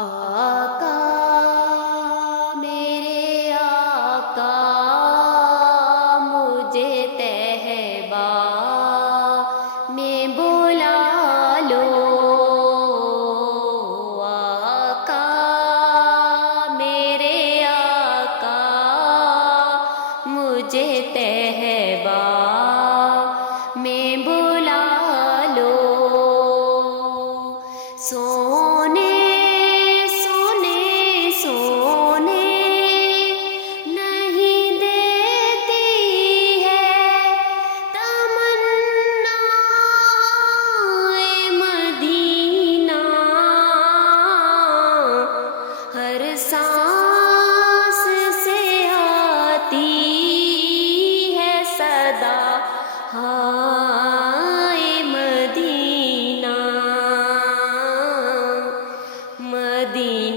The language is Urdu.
آقا میرے آقا مجھے طیبہ میں بلا لو آقا میرے آقا مجھے طیبہ میں بلا لو سونے سانس سے آتی ہے صدا ہائے مدینہ مدینہ